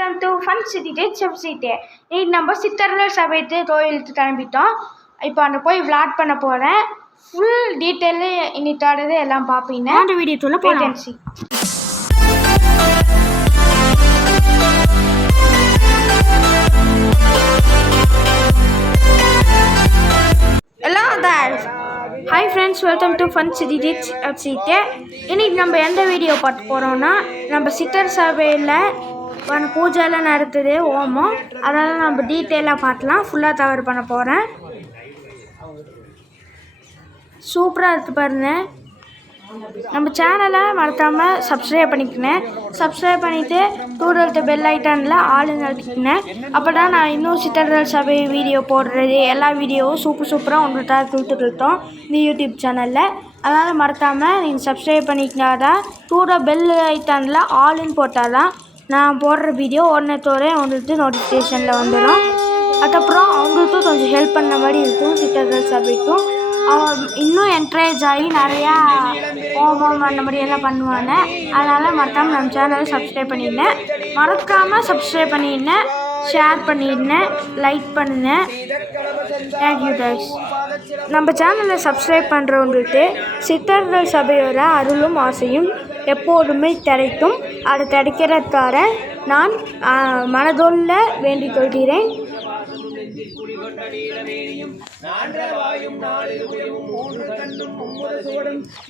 Welcome to fun city date chef city இன்னைக்கு நம்ம சித்தர்கள் சபைத்து கோயிலுக்கு கிளம்பிட்டோம். இப்போ அங்கே போய் விளாட் பண்ண போகிறேன் ஃபுல் டீட்டெயிலு இன்னிட்டோடது எல்லாம் பார்ப்பீங்க அந்த வீடியோக்குள்ள போலாம். சி எல்லாம் hi friends welcome to fun city dits சீட்டு இன்னைக்கு நம்ம எந்த வீடியோ பார்த்து போகிறோம்னா நம்ம சித்தர் சபையில் பூஜைலாம் நடத்துது ஓமம். அதெல்லாம் நம்ம டீட்டெயிலாக பார்க்கலாம். ஃபுல்லாக கவர் பண்ண போகிறேன் சூப்பராக இருக்குது பாருங்க. நம்ம சேனலை மறக்காமல் சப்ஸ்கிரைப் பண்ணிக்கினேன் சப்ஸ்கிரைப் பண்ணிவிட்டு டூரல்ட்டு பெல் ஐட்டனில் ஆளு நடத்திக்கினேன் அப்போ தான் நான் இன்னும் சித்தர்கள் சபை வீடியோ போடுறது எல்லா வீடியோவும் சூப்பர் சூப்பராக உங்கள்கிட்ட கொடுத்துட்ருக்கோம் இந்த யூடியூப் சேனலில் அதனால் மறக்காமல் நீங்கள் சப்ஸ்கிரைப் பண்ணிக்கினா தான் டூட பெல் ஐட்டானில் ஆளுன்னு போட்டால் தான் நான் போடுற வீடியோ உடனே உங்களுக்கு நோட்டிஃபிகேஷனில் வந்துடும் அதுக்கப்புறம் அவங்களுக்கும் கொஞ்சம் ஹெல்ப் பண்ண மாதிரி இருக்கும். சிட்டர்கள் சபைக்கும். இன்னும் என்கரேஜ் ஆகி நிறையா ஹோமம் அந்த மாதிரி எல்லாம் பண்ணுவாங்க. அதனால் மறக்காமல் நம்ம சேனலை சப்ஸ்கிரைப் பண்ணியிருந்தேன் மறக்காமல் சப்ஸ்கிரைப் பண்ணியிருந்தேன் ஷேர் பண்ணிடுங்க லைக் பண்ணுங்கள் தேங்க்யூ கைஸ் நம்ம சேனலை சப்ஸ்கிரைப் பண்ணுறவங்களுக்கு சித்தர்கள் சபையோட அருளும் ஆசையும் எப்போதுமே கிடைக்கும். அது கிடைக்கிறதுக்காக நான் ஆ, மனதொல்ல வேண்டிக் கொள்கிறேன்.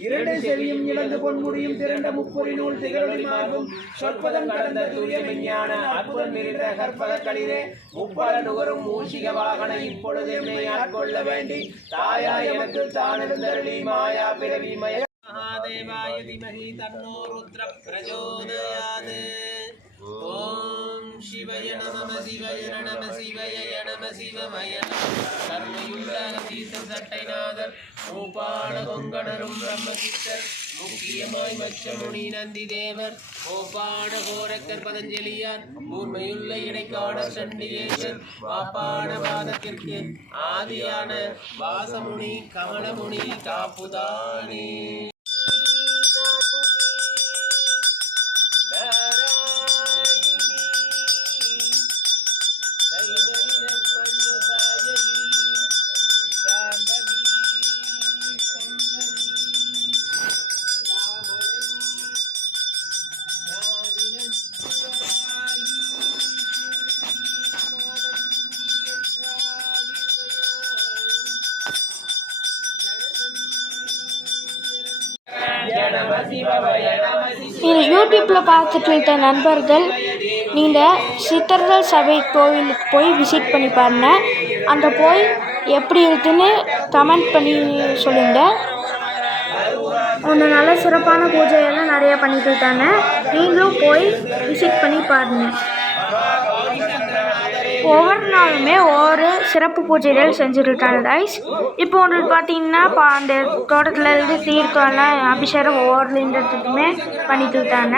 இரண்டு செவியும் இழந்து பொன்முடியும் திரண்ட முப்பொறி நூல் திகழொளி மார்பும் சொற்பதம் கடந்த தூய விஞ்ஞான அற்புதம் நிறைந்த கற்பக களிரே முப்பல நுகரும் மூஷிக வாகன இப்பொழுது என்னை ஆட்கொள்ள வேண்டி தாயா எனக்கு தானிருந்தருளி மாயா பிறவி மய மகாதேவாய திமகி தன்னோ ருத்ர பிரஜோதயாது. ஓம் சிவய நம சிவய நம சிவய நம சிவமய கருணையுள்ள தீர்த்த சட்டைநாதர் கோபால கொங்கணரும் பிரம்மசித்தர் முக்கியமாய் மச்சமுனி நந்தி தேவர் கோப்பாட கோரக்கர் பதஞ்சலியார் கூர்மையுள்ள இடைக்காட சண்டிகேசர் பாப்பாட பாதத்திற்கு ஆதியான வாசமுனி கமலமுனி காப்புதானே. பார்த்துட்டு இருக்க நண்பர்கள் நீங்கள் சித்தர்கள் சபை கோவிலுக்கு போய் விசிட் பண்ணி பாருங்க. அந்த போய் எப்படி இருக்குன்னு கமெண்ட் பண்ணி சொல்லுங்கள் ஒன்று நல்ல சிறப்பான பூஜையெல்லாம் நிறையா பண்ணிட்டு இருக்காங்க. நீங்களும் போய் விசிட் பண்ணி பாருங்கள் ஒவ்வொரு நாளுமே ஒவ்வொரு சிறப்பு பூஜைகள் செஞ்சுருக்காங்க கைஸ் இப்போ உங்களுக்கு பார்த்தீங்கன்னா இப்போ அந்த தோட்டத்தில் இருந்து தீர்த்தம்லாம் அபிஷேகம் ஒவ்வொரு லிங்கத்துக்குமே பண்ணிட்டு இருக்காங்க.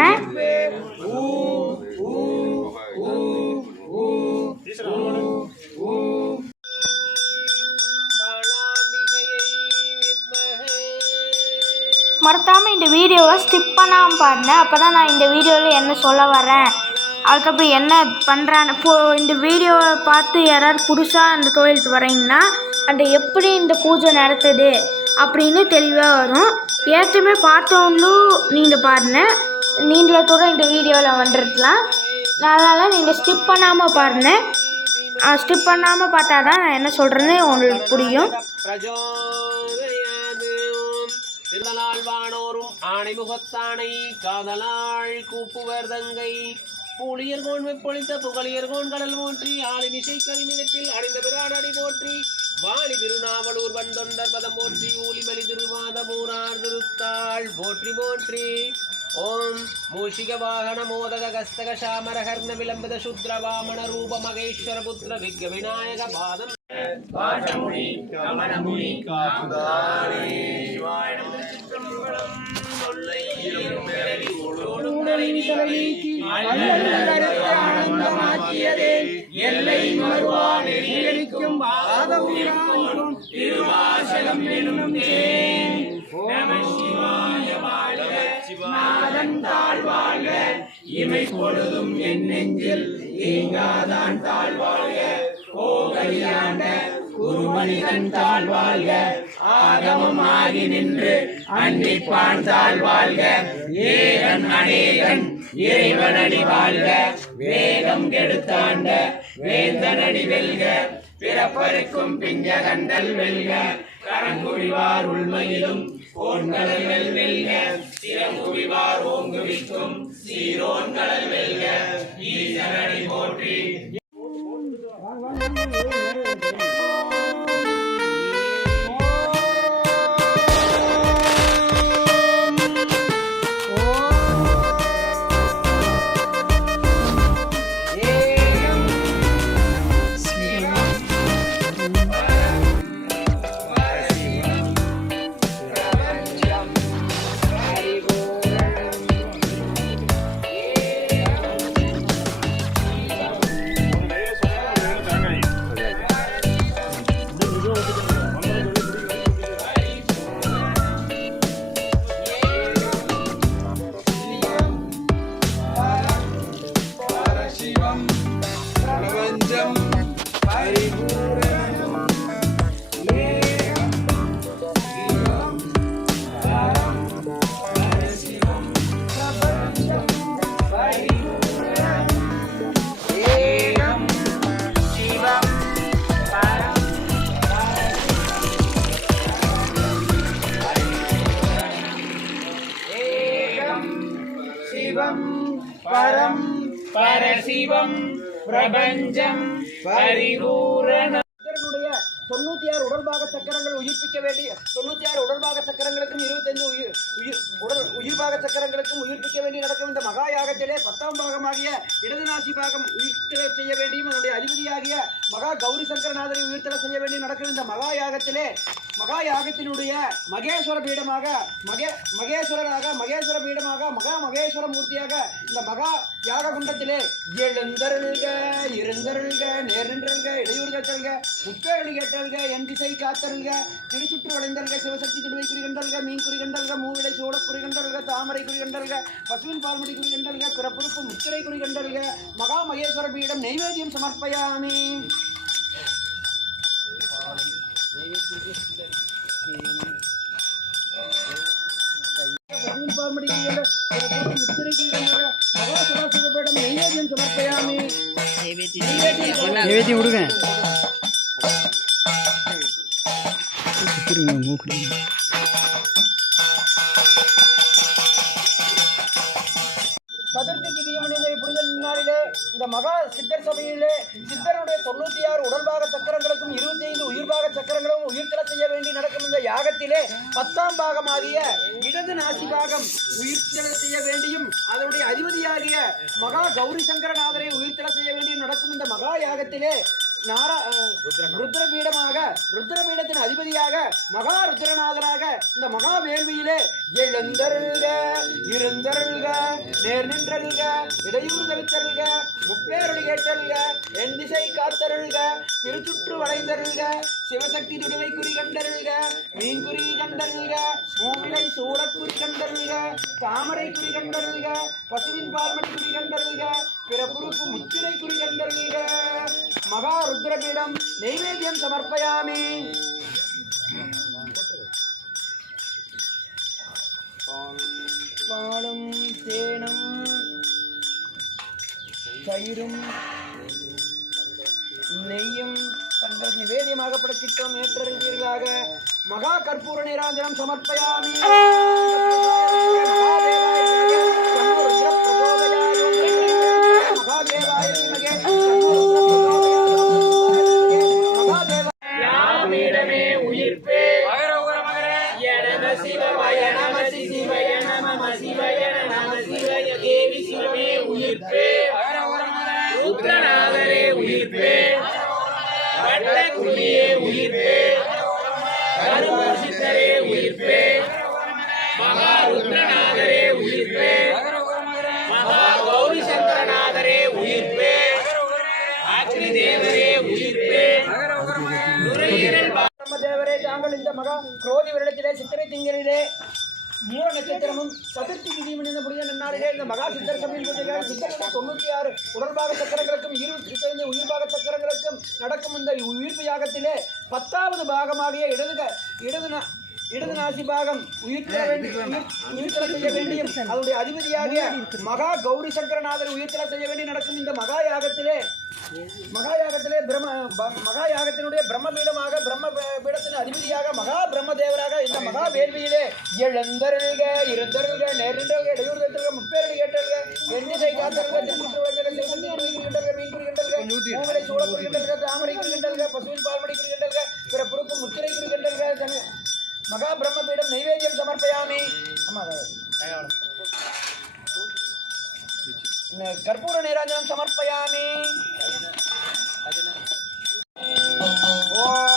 மறக்காமல் இந்த வீடியோவை ஸ்கிப் பண்ணாமல் பாருங்க. அப்போ தான் நான் இந்த வீடியோவில் என்ன சொல்ல வரேன். அதுக்கப்புறம் என்ன பண்ணுறான்னு இப்போ இந்த வீடியோவை பார்த்து யாராவது புதுசாக அந்த கோயிலுக்கு வரீங்கன்னா அந்த எப்படி இந்த பூஜை நடத்துது அப்படின்னு தெளிவாக வரும். ஏற்கனவே பார்த்தவங்களும் நீங்கள் பாருங்கள் நீங்களே கூட இந்த வீடியோவில் வந்துருக்கலாம். அதனால் நீங்கள் ஸ்கிப் பண்ணாமல் பாருங்கள் ஸ்கிப் பண்ணாமல் பார்த்தா தான் நான் என்ன சொல்கிறேன்னு உங்களுக்கு புரியும். பிரஜோதயாது ஓம் வானோரும் ஆணை முகத்தானை காதலாள் கூப்புவர் தங்கை. பூழியர்கோன் வெப்பொழித்த புகழியர்கோன் கடல் போற்றி ஆளிமிசை கலிமிதத்தில் அடைந்த பிரானடி போற்றி வாணி திருநாவலூர் வந்தொண்டர் பதம் போற்றி ஊலிமலி திருவாத பூரார் திருத்தாள் போற்றி போற்றி. ஓம் மூஷிக வாகன மோதக கஸ்தக சாமர கர்ண விளம்பித சுத்ர வாமன ரூப மகேஸ்வர புத்திர விக்ன விநாயக பாதம். சிவாய இரும்பெறி கடலி ஆனந்தமாக்கியதே. எல்லை மறுவா நெறியளிக்கும் பாதவுரான் திருவாசகம் எனும் நம சிவாய வாழ்க நாதன் தாழ் இமை பொழுதும் என் நெஞ்சில் தாழ்வாழ்க. கோகலியாண்ட குருமனிதன் தாழ்வாழ்க. நின்று அன்னிப்பான் தாழ்வாழ்க. ஏகன் அநேகன் இறைவனடி வாழ்க வேகம் கெடுத்தாண்ட வேந்தனடி வெல்க பிறப்பருக்கும் பிஞ்சகண்டல் வெல்க. கரங்குழிவார் உள்மையிலும் கோண்கடல் வெல்க திறங்குழிவார் ஓங்குவிக்கும் சீரோன்கடல் வெல்க. பரசிவம் பிரபஞ்சம் பரிபூரண. தொண்ணூத்தி ஆறு உடல்பாக சக்கரங்கள் உயிர்ப்பிக்க வேண்டிய தொண்ணூத்தி ஆறு உடல்பாக சக்கரங்களுக்கும் இருபத்தஞ்சு உயிர். உயிர் உடல் உயிர்பாக சக்கரங்களுக்கும் உயிர்ப்பிக்க வேண்டி நடக்கும் இந்த மகா யாகத்திலே பத்தாம் பாகமாகிய இடதுநாசி பாகம் உயிர்த்தல செய்ய வேண்டியும் அதனுடைய அதிபதியாகிய மகா கௌரி சங்கரநாதரை உயிர்த்தல செய்ய வேண்டி நடக்கும் இந்த மகா யாகத்திலே மகா யாகத்தினுடைய மகேஸ்வர பீடமாக மகே மகேஸ்வரராக மகேஸ்வர பீடமாக மகா மகேஸ்வர மூர்த்தியாக இந்த மகா யாக குண்டத்திலே எழுந்தருள்க இருந்தருள்க நேரின்றல்க இடையூறு கற்றல்க முப்பேரடி கேட்டல்க என் திசை காத்தருள்க திருச்சுற்று வளைந்தல்க சிவசக்தி திருவை குறிகண்டல்க மீன் குறிகண்டல்க மூவிலை சூட குறிகண்டல்க தாமரை குறிகண்டல்க பசுவின் பால்முடி குறிகண்டல்க பிறப்புறுப்பு முத்திரை குறிகண்டல்க மகா மகேஸ்வர பீடம் நைவேத்தியம் சமர்ப்பயாமி. பசுவின் பால்முடி குறிகண்டல் பிறப்புறுப்பு முத்திரை குறிகண்டல்க மகா சதாசிவ பீடம் நைவேத்தியம் சமர்ப்பயாமி. நைவேத்தியம் கொடுங்க சுத்திருங்க இந்த மகா சித்தர் சபையிலே சித்தருடைய தொண்ணூத்தி ஆறு உடல்பாக சக்கரங்களுக்கும் இருபத்தி ஐந்து உயிர்பாக சக்கரங்களும் உயிர்த்தல செய்ய வேண்டி நடக்கும் இந்த யாகத்திலே பத்தாம் பாகமாகிய இடது நாசி பாகம் உயிர்த்தல செய்ய வேண்டியும் அதனுடைய அதிபதியாகிய மகா கௌரி சங்கரநாதரை உயிர்த்தல செய்ய வேண்டியும் நடக்கும் இந்த மகா யாகத்திலே நாரா ருத்ரபீடமாக ருத்ரபீடத்தின் அதிபதியாக மகா ருத்ரநாதராக இந்த மகா வேள்வியிலே எழுந்தருள்க இருந்தருள்க நேர் நின்றருள்க இடையூறு தவித்தருள்க முப்பேரொழி கேட்டருள்க என் திசை காத்தருள்க திருச்சுற்று வளைந்தருள்க சிவசக்தி துடுவை குறி கண்டருள்க மீன் குறி கண்டருள்க மூவிலை சூடக்குறி கண்டருள்க தாமரை குறி கண்டருள்க பசுவின் பால்மணி குறி கண்டருள்க பிற முத்திரை குறி கண்டருள்க. மகா ருத்ரபீடம் நைவேத்தியம் சமர்ப்பயாமி. பாலும் தேனும் தயிரும் நெய்யும் தங்கள் நிவேதியமாக படைத்திட்டோம் ஏற்றறிவீர்களாக மகா கற்பூர நீராஞ்சனம் சமர்ப்பயாமி சித்தரே உயிர்ப்பே. மகா ருத்ரநாதரே உயிர்ப்பே. மகா கௌரி சங்கரநாதரே உயிர்ப்பே. அக்னி தேவரே உயிர்ப்பே. நுரையீரல் தேவரே தாங்கள் இந்த மகா குரோதி வருடத்திலே சித்திரை திங்களிலே மூல நட்சத்திரமும் சதுர்த்தி திதியும் இணைந்த நன்னாளிலே இந்த மகா சித்தர் சபையில் பூஜைக்காக சித்தர்கள் தொண்ணூற்றி ஆறு உடல்பாக சக்கரங்களுக்கும் இருபத்தி உயிர்பாக சக்கரங்களுக்கும் நடக்கும் இந்த உயிர்ப்பு யாகத்திலே பத்தாவது பாகமாகிய இடது இடது இடது நாசி பாகம் உயிர்த்தெழ வேண்டி உயிர்- உயிர்த்தெழ செய்ய வேண்டியும் அதனுடைய அதிபதியாகிய மகா கௌரி சங்கரநாதர் உயிர்த்தெழ செய்ய வேண்டி நடக்கும் இந்த மகா யாகத்திலே மகா யாகத்திலே பிரம்ம மகா யாகத்தினுடைய பிரம்ம பீடமாக பிரம்ம பீடத்தின் அதிபதியாக மகா பிரம்ம தேவராக இந்த மகா வேள்வியிலே எழுந்தருள்க இருந்தருள்க நேரின்றல்க இடையூறு தருக முப்பேரடி கேட்டல்க எண்ணிசை காத்தல்க மீன் குறிக்கின்றல்க மூவரை சூழ குறிக்கின்றல்க தாமரை குறிக்கின்றல்க பசுவின் பால்மடி குறிக்கின்றல்க பிற பொறுப்பு முத்திரை குறிக்கின்றல்க தன்- மகா பிரம்ம பீடம் நைவேத்தியம் சமர்ப்பயாமி. ஆமா அதான். ந- கற்பூர நீராஞ்சனம் சமர்ப்பயாமி. மகா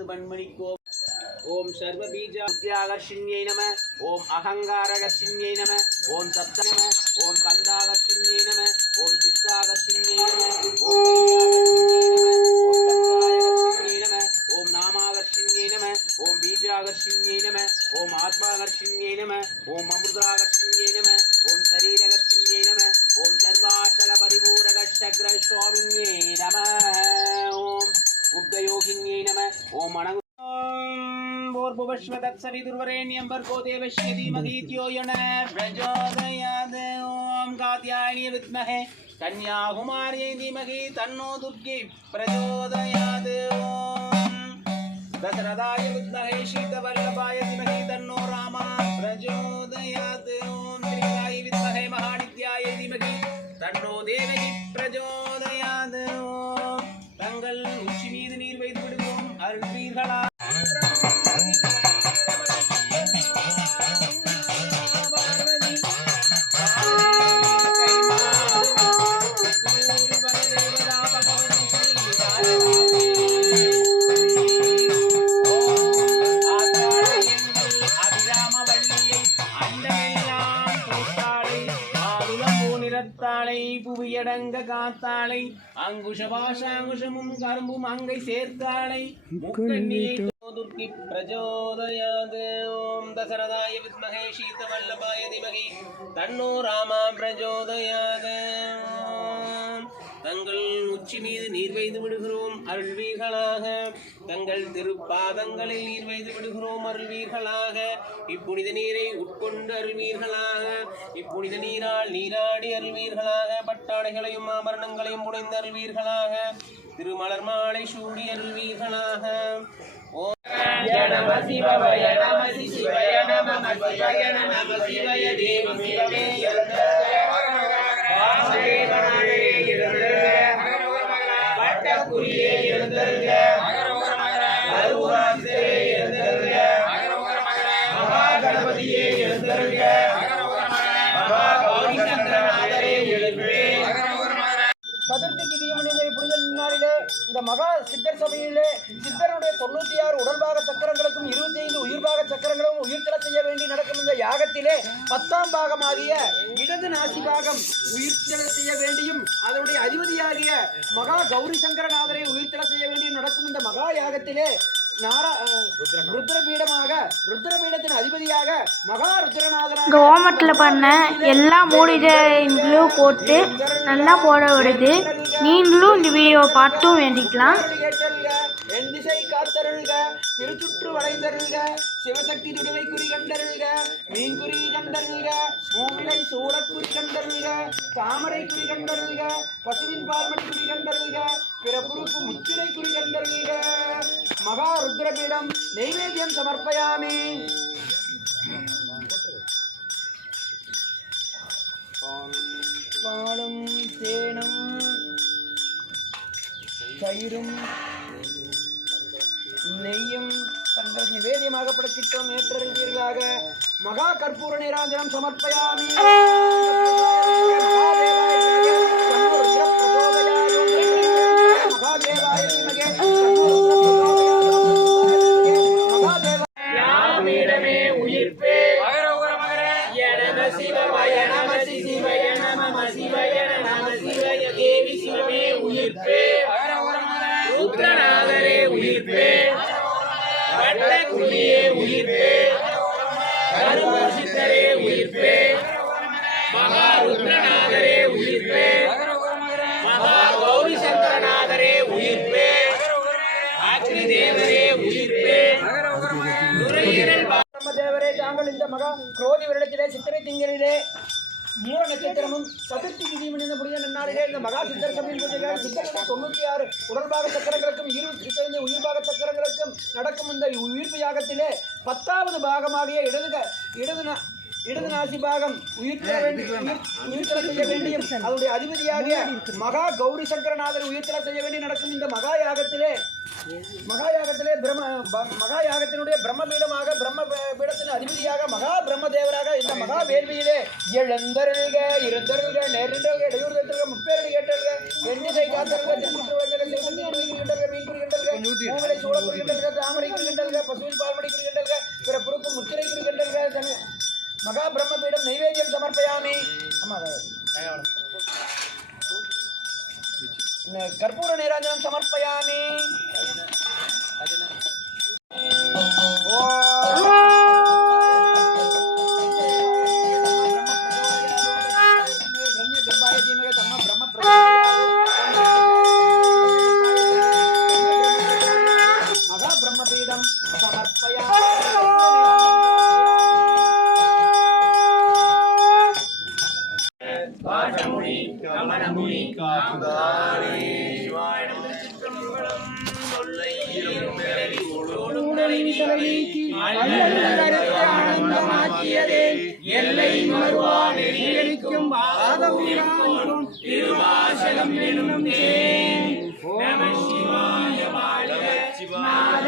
பைக்கே அணிவது பன்மணி ஓம் சர்வ பீஜாத்யாகர்ஷிணியை நம ஓம் அகங்காரகர்ஷிணியை நம ஓம் சப்த நம ஓம் கந்தாகர்ஷிணியை நம ஓம் சித்தாகர்ஷிணியை நம ஓம் தைரியாகர்ஷிண்யை நம ஓம் தங்காயகர்ஷிண்யை நம ஓம் நாமாகர்ஷிண்யை நம ஓம் பீஜாகர்ஷிண்யை நம ஓம் ஆத்மாகர்ஷிண்யை நம ஓம் அமிர்தாகர்ஷிண்யை நம ஓம் சரீரகர்ஷிண்யை நம ஓம் உக்தயோகின்யை நம ஓம் அணங்கு காத்தியாயி வித்மஹே கன்யாகுமாரியை தீமகி தன்னோ துர்கி பிரச்சோதயாது தசரதாய வித்மஹே சீதவல்லபாய தீமகி தன்னோ ராமா பிரச்சோதயாது ஓம் திரிகாய வித்மஹே மகாநித்யாய தீமகி தன்னோ தேவகி பிரச்சோதயாது ஓம் தங்கள் அருள்வீர்களா புவியடங்க காத்தாளை அங்குஷ பாஷாங்குஷமும் கரும்பும் அங்கை சேர்த்தாளை. துர்க்கி பிரச்சோதயாது ஓம் தசரதாய வித்மகே சீதவல்லபாய திமகி தன்னோ ராமா பிரச்சோதயாது ஓம். தங்கள் உச்சி மீது நீர் வைத்து விடுகிறோம் அருள்வீர்களாக. தங்கள் திருப்பாதங்களில் நீர் வைத்து விடுகிறோம் அருள்வீர்களாக. இப்புனித நீரை உட்கொண்டு அருள்வீர்களாக. இப்புனித நீரால் நீராடி அருள்வீர்களாக. பட்டாடைகளையும் ஆபரணங்களையும் புனைந்து அருள்வீர்களாக. திருமலர் மாலை சூடி அருள்வீர்களாக. ஓம் நம சிவய நம சிவய நம சிவய நம சிவய தேவ சிவமே வட்டக்குரியே அருவாசே மகா சதுர்த்தி புனித நாளிலே இந்த மகா சித்தர் சபையிலே தொண்ணூற்றி தொண்ணூத்தி ஆறு உடல்பாக சக்கரங்களுக்கும் இருபத்தி ஐந்து உயிர்பாக சக்கரங்களும் உயிர்த்தல செய்ய வேண்டி நடக்கும் இந்த யாகத்திலே பத்தாம் பாகமாகிய இடது நாசி பாகம் உயிர்த்தல செய்ய வேண்டியும் அதனுடைய அதிபதியாகிய மகா கௌரி சங்கரநாதரை உயிர்த்தல செய்ய வேண்டியும் நடக்கும் இந்த மகா யாகத்திலே நாரா அதிபதியாக மகா பண்ண எல்லா மூலிகைகளும் போட்டு நல்லா போட விடுது. நீங்களும் இந்த வீடியோவை பார்த்தும் வேண்டிக்கலாம். திருச்சுற்று வளைந்தருள்க சிவசக்தி துடுவை குறி கண்டருள்க மீன்குறி கண்டருள்க மூவிலை சூழக்குறி கண்டருள்க தாமரை குறி கண்டருள்க பசுவின் பார்மடி குறி கண்டருள்க பிற பொறுப்பு முத்திரை குறி கண்டருள்க மகாருத்ரபீடம் நெய்வேத்தியம் சமர்ப்பயாமே. பாலும் தேனும் தயிரும் நெய்யும் தங்கள் நிவேதியமாக படைத்திட்டோம் ஏற்றறிந்தீர்களாக மகா கற்பூர நீராஞ்சனம் சமர்ப்பயாமி. நட்சத்திரமும் சதுர்த்தி விதியும் இந்த நன்னாளிலே இந்த மகா சித்தர் சபையின் பூஜைகள் சித்தர்கள் தொண்ணூற்றி ஆறு உடல்பாக சக்கரங்களுக்கும் இருபத்தி உயிர்பாக சக்கரங்களுக்கும் நடக்கும் இந்த உயிர்ப்பு யாகத்திலே பத்தாவது பாகமாகிய இடது இடது இடது நாசி பாகம் உயிர்த்தெழ வேண்டி உயிர்- உயிர்த்தெழ செய்ய வேண்டியும் அதனுடைய அதிபதியாகிய மகா கௌரி சங்கரநாதர் உயிர்த்தெழ செய்ய வேண்டி நடக்கும் இந்த மகா யாகத்திலே மகா யாகத்திலே பிரம்ம ப- மகா யாகத்தினுடைய பிரம்ம பீடமாக பிரம்ம பீடத்தின் அதிபதியாக மகா பிரம்ம தேவராக இந்த மகா வேள்வியிலே எழுந்தருள்க இருந்தருள்க நேரின்றல்க இடையூறு தட்டுக முப்பேரடி கேட்டல்க எண்ணிசை காத்தல்க மீன் குறிகின்றல்க பூவிலை சூழ குறிகின்றல்க தாமரை குறிகின்றல்க பசுவின் பால்மடி குறிகின்றல்க பிற பொறுப்பு முத்திரை குறிகின்றல்க தன் மகா பிரம்ம பீடம் நைவேத்தியம் சமர்ப்பயாமி. ஆமா அதான். ந- கற்பூர நீராஞ்சனம் சமர்ப்பயாமி.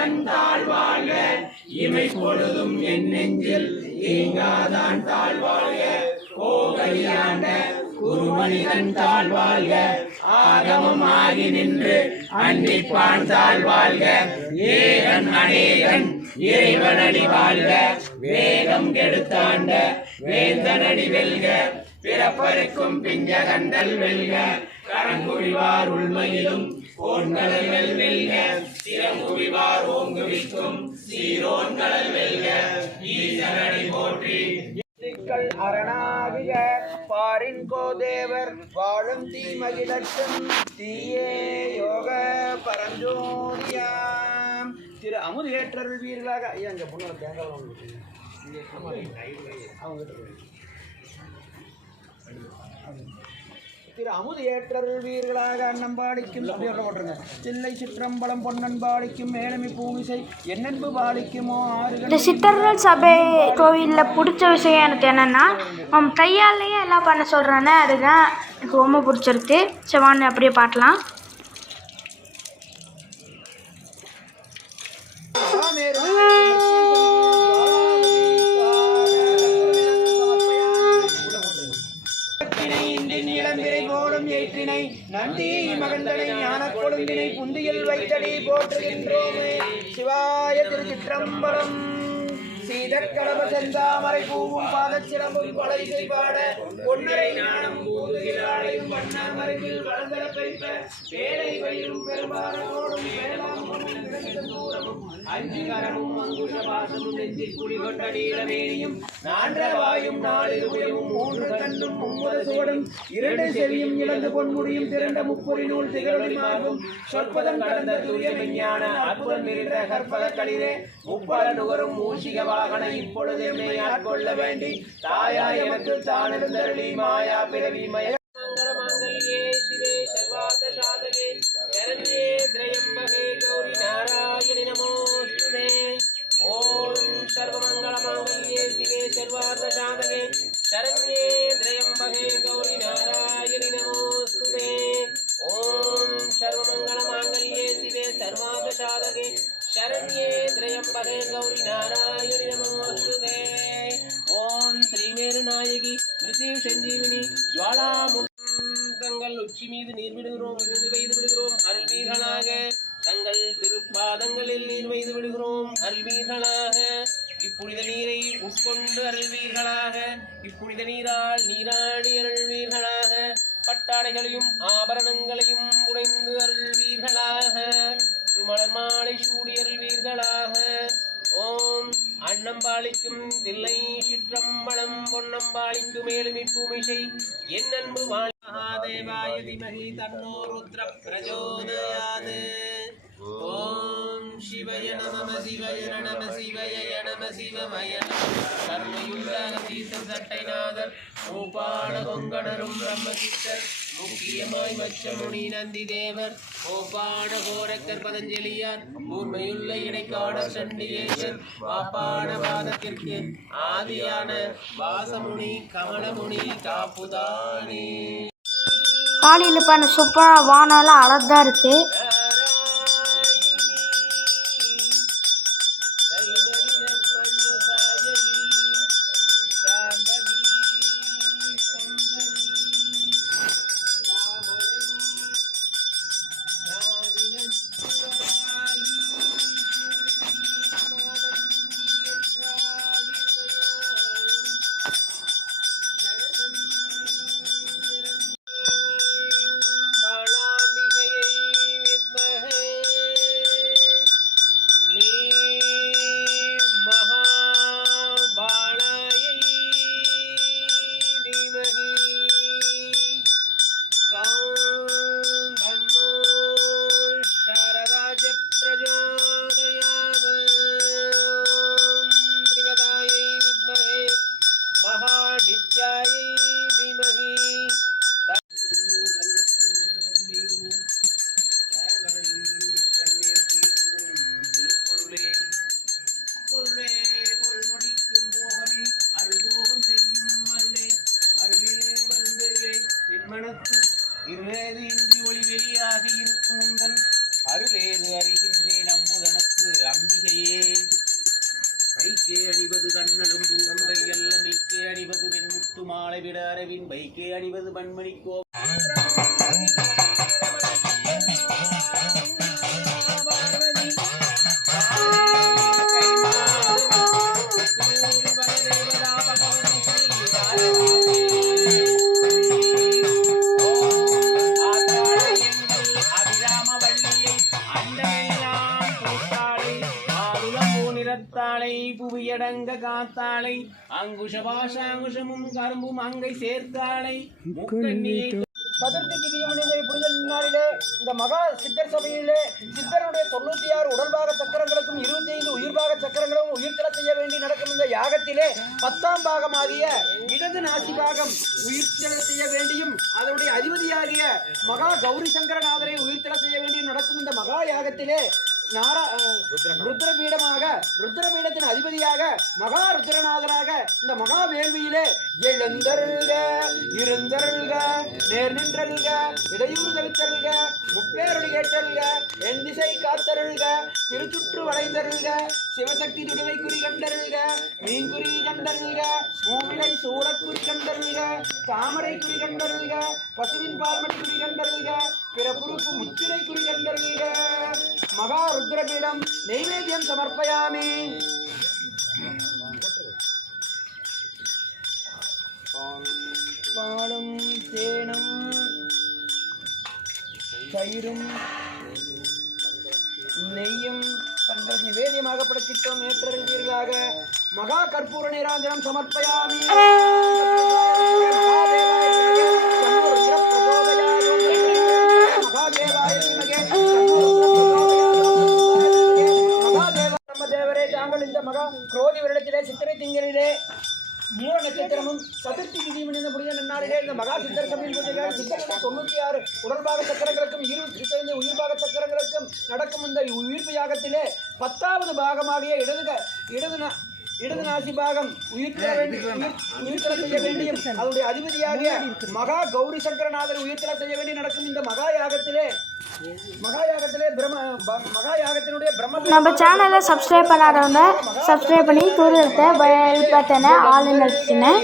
நாதன் தாழ்வாழ்க இமை பொழுதும் என் நெஞ்சில் நீங்காதான் தாழ்வாழ்க கோகலியாண்ட குருமனிதன் தாழ்வாழ்க ஆகமம் ஆகி நின்று அன்னிப்பான் தாழ்வாழ்க ஏகன் அநேகன் இறைவனடி வாழ்க. வேகம் கெடுத்தாண்ட வேந்தனடி வெல்க. பிறப்பருக்கும் பிஞ்சகண்டல் வெல்க. கரங்குழிவார் உண்மையிலும் ஓன்கடல் வெல் சிறங்குவிவார் ஓங்குவிக்கும். சீரோன்கடல் வெல்க ஈசனடி போற்றி. அரணாகிய பாரின்கோ தேவர் வாழும் தீமகிழற்றும் தீயே யோக பரஞ்சோதியாம். திரு அமுது ஏற்றருள்வீர்களாக ஐயா அங்கே பொண்ணு தேங்காய் அவங்க அவங்க திரு அமுது ஏற்றருள்வீர்களாக அன்னம்பாடிக்கும் அப்படியே போட்டுருங்க. தில்லை சிற்றம்பலம் பொன்னன் பாடிக்கும் மேலமி பூமிசை என்னன்பு பாடிக்குமோ இந்த சித்தர்கள் சபை கோவிலில் பிடிச்ச விஷயம் எனக்கு என்னென்னா அவன் கையாலேயே எல்லாம் பண்ண சொல்கிறானே அதுதான் எனக்கு ரொம்ப பிடிச்சிருக்கு. சரி வாங்க அப்படியே பாட்டலாம் இளம்பிரை நந்தி மகந்தனை ஞான கொடும்பினை புந்தியில் வைத்தடி போற்றுகின்றோமே. சிவாய திருச்சிற்றம்பலம். சீதக்கடவ செந்தாமரை பூவும் பாதச்சிலம்பும் படைசை செய்வாட பொன்னரை ஞானம் பூதுகிறாளையும் வண்ணார் மறைவில் வளர்ந்தர பெய்ப்ப வேலை வயிறும் பெரும்பாலோடும் வேளாண் தூரமும் அஞ்சுகரமும் அங்குஷ பாசமும் நெஞ்சில் குடி கொண்ட நீலமேனியும் நான்ற வாயும் நாளில் உயவும் மூன்று கண்ணும் மும்முத சுவடும் இரண்டு செவியும் இழந்து பொன்முடியும் திரண்ட முப்பொறி நூல் திகழொலிமாகும் சொற்பதம் கடந்த தூய விஞ்ஞான அற்புதம் இருந்த கற்பக களிரே முப்பல நுகரும் மூஷிக வாகன இப்பொழுது என்னை ஆட்கொள்ள வேண்டி தாயா எனக்கு தானிருந்தருளி மாயா பிறவி மய மாங்கல்யே சிவே சர்வார்த்த சாதகே சரண்யே திரையம்பகே கௌரி நாராயணி நமோஸ்துதே ஓம் சர்வமங்கள மாங்கல்யே சிவே சர்வார்த்த சாதகே சரண்யே திரையம்பகே கௌரி நாராயணி நமோஸ்துதே ஓம் சர்வமங்கள மாங்கல்யே சிவே சர்வார்த்த சாதகே शरण्ये त्र्यम्बके गौरी नारायणि शिव संजीवनी ज्वाला மேலும் இப்பூமிஷை என் அன்பு மகாதேவாய திமகி தன்னோ ருத்ர பிரஜோதயாது ஓம் சிவய நம சிவய நம சிவய நம சிவமய கர்மயுள்ள தீர்த்த சட்டைநாதர் மூப்பாட கொங்கணரும் பிரம்மசித்தர். முக்கியமாய் மச்சமுனி நந்தி தேவர் ஓப்பாட கோரக்கர் பதஞ்சலியார் கூர்மையுள்ள இடைக்காட சண்டிகேசர் பாப்பாட பாதத்திற்கு ஆதியான வாசமுனி கமலமுனி காப்புதானே காலையில் பண்ண சூப்பராக வானம்லாம் அழகா இருக்குது அரவின் பைக்கே அணிவது கோ பாஷாங்குஷமும் கரும்பும் அங்கை சேர்த்தாளை முக்கண்ணியை சதுர்த்தி திதியமணிந்த புனித நாளிலே இந்த மகா சித்தர் சபையிலே சித்தருடைய தொண்ணூத்தி ஆறு உடல்பாக சக்கரங்களுக்கும் இருபத்தி ஐந்து உயிர்பாக சக்கரங்களும் உயிர்த்தல செய்ய வேண்டி நடக்கும் இந்த யாகத்திலே பத்தாம் பாகமாகிய இடது நாசி பாகம் உயிர்த்தல செய்ய வேண்டியும் அதனுடைய அதிபதியாகிய மகா கௌரி சங்கரநாதரை உயிர்த்தல செய்ய வேண்டியும் நடக்கும் இந்த மகா யாகத்திலே நாரா ருத்ரபீடமாக ருத்ரபீடத்தின் அதிபதியாக மகா ருத்ரநாதராக இந்த மகா வேள்வியிலே எழுந்தருள்க இருந்தருள்க நேர் நின்றருள்க இடையூறு தவித்தருள்க முப்பேரொழி கேட்டருள்க என் திசை காத்தருள்க திருச்சுற்று வளைந்தருள்க சிவசக்தி துடிவை குறி கண்டருள்க மீன்குறி கண்டருள்க மூவிலை சூரக்குறி கண்டருள்க தாமரை குறி கண்டருள்க மகா ருத்ரபீடம் நைவேத்தியம் சமர்ப்பயாமி. பாலும் தேனும் தயிரும் நெய்யும் தங்கள் நிவேதியமாக படைத்திட்டோம் ஏற்றறிவீர்களாக மகா கற்பூர நீராஞ்சனம் சமர்ப்பயாமி. திங்களிலே மூல நட்சத்திரமும் சதுர்த்தி திதியும் இந்த நன்னாளிலே இந்த மகா சித்தர் சபையின் பூஜைக்காக சித்தர்கள் தொண்ணூத்தி ஆறு உடல்பாக சக்கரங்களுக்கும் இருபத்தி ஐந்து உயிர்பாக சக்கரங்களுக்கும் நடக்கும் இந்த உயிர்ப்பு யாகத்திலே பத்தாவது பாகமாகிய இடது இடது இடது நாசி பாகம் உயிர்த்தெழ வேண்டி உயிர் உயிர்த்தெழ செய்ய வேண்டியும் அதனுடைய அதிபதியாகிய மகா கௌரி சங்கரநாதர் உயிர்த்தெழ செய்ய வேண்டி நடக்கும் இந்த மகா யாகத்திலே மகா யாகத்திலே பிரம்ம ப- மகா யாகத்தினுடைய பிரம்ம நம்ம சேனலை சப்ஸ்கிரைப் பண்ணாதவங்க சப்ஸ்கிரைப் பண்ணி தூரத்தை பெல் பட்டனை ஆளுன்னு வச்சுக்கினேன்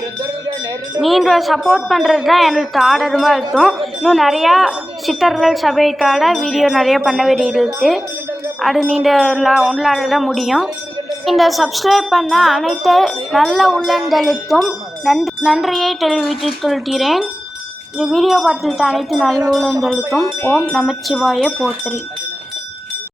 நீங்கள் சப்போர்ட் பண்ணுறது தான் எனக்கு ஆர்டருமாக இருக்கும். இன்னும் நிறையா சித்தர்கள் சபைக்கான வீடியோ நிறைய பண்ண வேண்டியது இருக்குது அது நீங்கள் உங்களால் தான் முடியும். இந்த சப்ஸ்கிரைப் பண்ண அனைத்து நல்ல உள்ளங்களுக்கும் நன்றி நன்றியை தெரிவித்துக் கொள்கிறேன். இந்த வீடியோ பார்த்துட்டு அனைத்து நல்ல உள்ளங்களுக்கும் ஓம் நமச்சிவாய போத்ரி